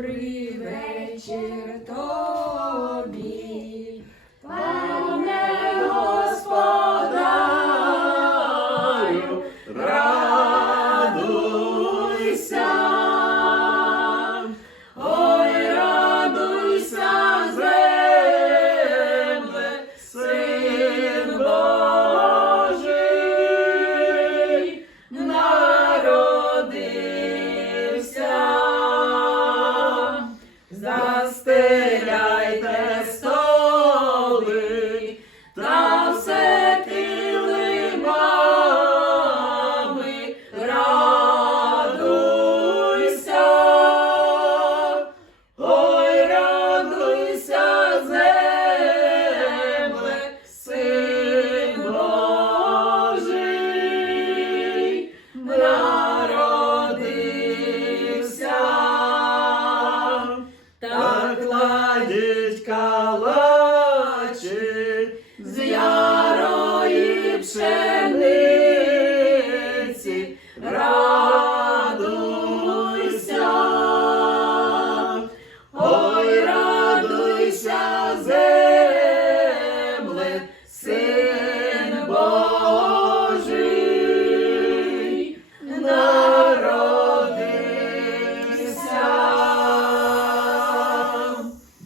Добрий вечір. ステ